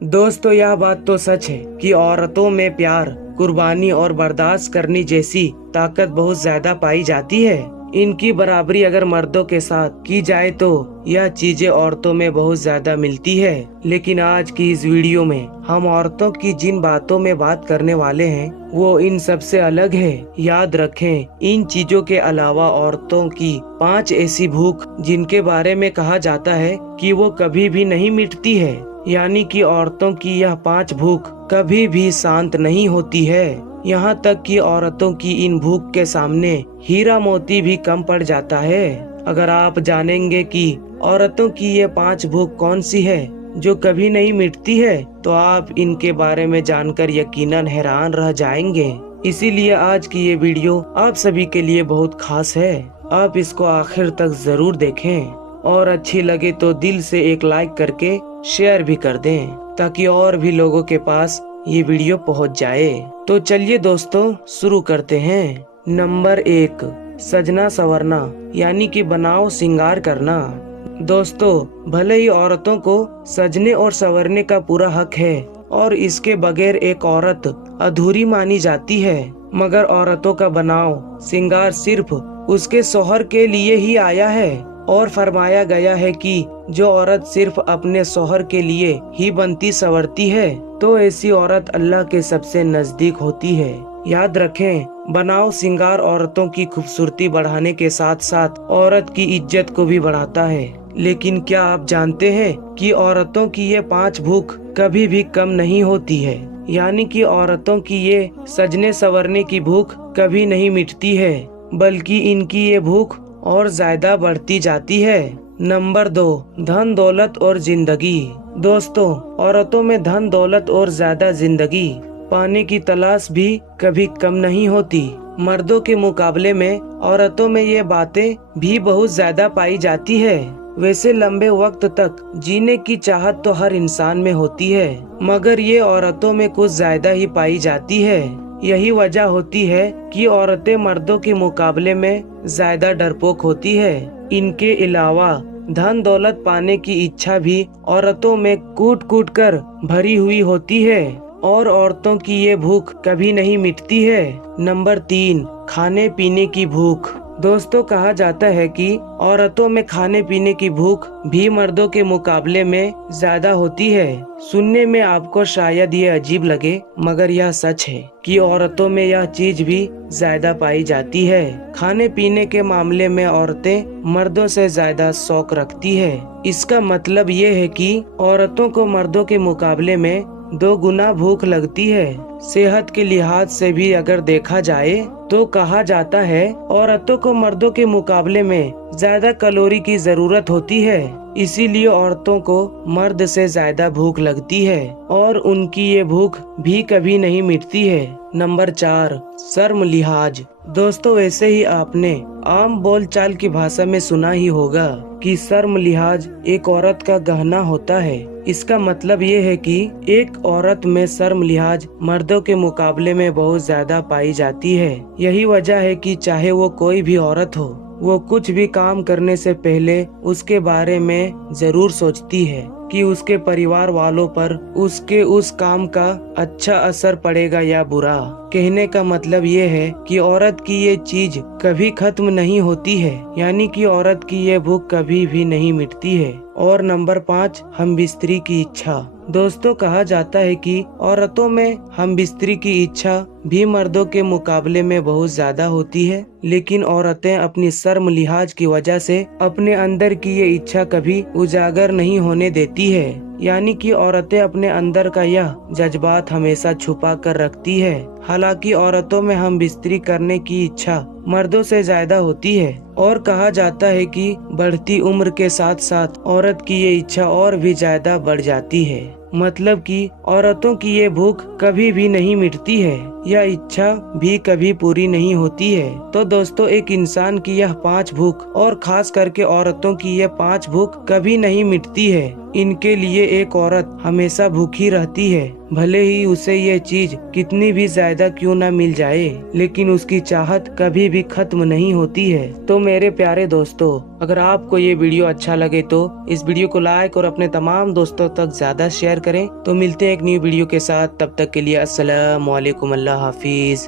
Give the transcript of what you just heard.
दोस्तों यह बात तो सच है कि औरतों में प्यार, कुर्बानी और बर्दाश्त करने जैसी ताकत बहुत ज्यादा पाई जाती है। इनकी बराबरी अगर मर्दों के साथ की जाए तो यह चीजें औरतों में बहुत ज्यादा मिलती है। लेकिन आज की इस वीडियो में हम औरतों की जिन बातों में बात करने वाले हैं वो इन सब से अलग है। याद रखें, इन चीजों के अलावा औरतों की 5 ऐसी भूख जिनके बारे में कहा जाता है कि वो कभी भी नहीं मिटती है। यानी कि औरतों की यह 5 भूख कभी भी शांत नहीं होती है। यहाँ तक कि औरतों की इन भूख के सामने हीरा मोती भी कम पड़ जाता है। अगर आप जानेंगे कि औरतों की ये 5 भूख कौन सी है जो कभी नहीं मिटती है, तो आप इनके बारे में जानकर यकीनन हैरान रह जाएंगे। इसीलिए आज की ये वीडियो आप सभी के लिए बहुत खास है। आप इसको आखिर तक जरूर देखें और अच्छी लगे तो दिल से एक लाइक करके शेयर भी कर दें ताकि और भी लोगों के पास ये वीडियो पहुंच जाए। तो चलिए दोस्तों शुरू करते हैं। नंबर 1, सजना संवरना यानी कि बनाव श्रृंगार करना। दोस्तों भले ही औरतों को सजने और संवरने का पूरा हक है और इसके बगैर एक औरत अधूरी मानी जाती है, मगर औरतों का बनाव श्रृंगार सिर्फ उसके शौहर के लिए ही आया है और फरमाया गया है कि जो औरत सिर्फ अपने शौहर के लिए ही बनती संवरती है तो ऐसी औरत अल्लाह के सबसे नजदीक होती है। याद रखें, बनाव श्रृंगार औरतों की खूबसूरती बढ़ाने के साथ साथ औरत की इज्जत को भी बढ़ाता है। लेकिन क्या आप जानते हैं कि औरतों की ये 5 भूख कभी भी कम नहीं होती है। यानी कि औरतों की ये सजने संवरने की भूख कभी नहीं मिटती है, बल्कि इनकी ये भूख और ज्यादा बढ़ती जाती है। नंबर 2, धन दौलत और जिंदगी। दोस्तों औरतों में धन दौलत और ज्यादा जिंदगी पाने की तलाश भी कभी कम नहीं होती। मर्दों के मुकाबले में औरतों में ये बातें भी बहुत ज्यादा पाई जाती है। वैसे लंबे वक्त तक जीने की चाहत तो हर इंसान में होती है, मगर ये औरतों में कुछ ज्यादा ही पाई जाती है। यही वजह होती है कि औरतें मर्दों के मुकाबले में ज्यादा डरपोक होती है। इनके अलावा धन दौलत पाने की इच्छा भी औरतों में कूट कूट कर भरी हुई होती है और औरतों की ये भूख कभी नहीं मिटती है। नंबर 3, खाने पीने की भूख। दोस्तों कहा जाता है कि औरतों में खाने पीने की भूख भी मर्दों के मुकाबले में ज्यादा होती है। सुनने में आपको शायद ये अजीब लगे, मगर यह सच है कि औरतों में यह चीज भी ज्यादा पाई जाती है। खाने पीने के मामले में औरतें मर्दों से ज्यादा शौक रखती है। इसका मतलब ये है कि औरतों को मर्दों के मुकाबले में 2 गुना भूख लगती है। सेहत के लिहाज से भी अगर देखा जाए तो कहा जाता है औरतों को मर्दों के मुकाबले में ज्यादा कैलोरी की जरूरत होती है। इसीलिए औरतों को मर्द से ज्यादा भूख लगती है और उनकी ये भूख भी कभी नहीं मिटती है। नंबर 4, शर्म लिहाज। दोस्तों वैसे ही आपने आम बोलचाल की भाषा में सुना ही होगा कि शर्म लिहाज एक औरत का गहना होता है। इसका मतलब ये है कि एक औरत में शर्म लिहाज मर्दों के मुकाबले में बहुत ज्यादा पाई जाती है। यही वजह है कि चाहे वो कोई भी औरत हो, वो कुछ भी काम करने से पहले उसके बारे में जरूर सोचती है कि उसके परिवार वालों पर उसके उस काम का अच्छा असर पड़ेगा या बुरा। कहने का मतलब ये है कि औरत की ये चीज कभी खत्म नहीं होती है, यानी कि औरत की ये भूख कभी भी नहीं मिटती है। और नंबर 5, हमबिस्तरी की इच्छा। दोस्तों कहा जाता है कि औरतों में हमबिस्तरी की इच्छा भी मर्दों के मुकाबले में बहुत ज्यादा होती है, लेकिन औरतें अपनी शर्म लिहाज की वजह से अपने अंदर की ये इच्छा कभी उजागर नहीं होने देती है। यानी कि औरतें अपने अंदर का यह जज्बात हमेशा छुपा कर रखती है। हालांकि औरतों में हमबिस्तरी करने की इच्छा मर्दों से ज्यादा होती है और कहा जाता है कि बढ़ती उम्र के साथ साथ औरत की ये इच्छा और भी ज्यादा बढ़ जाती है। मतलब कि औरतों की ये भूख कभी भी नहीं मिटती है, यह इच्छा भी कभी पूरी नहीं होती है। तो दोस्तों एक इंसान की यह 5 भूख और खास करके औरतों की यह 5 भूख कभी नहीं मिटती है, इनके लिए एक औरत हमेशा भूखी रहती है, भले ही उसे ये चीज कितनी भी ज्यादा क्यों ना मिल जाए, लेकिन उसकी चाहत कभी भी खत्म नहीं होती है। तो मेरे प्यारे दोस्तों, अगर आपको ये वीडियो अच्छा लगे तो इस वीडियो को लाइक और अपने तमाम दोस्तों तक ज्यादा शेयर करें। तो मिलते हैं एक न्यू वीडियो के साथ, तब तक के लिए अस्सलाम वालेकुम, अल्लाह हाफिज।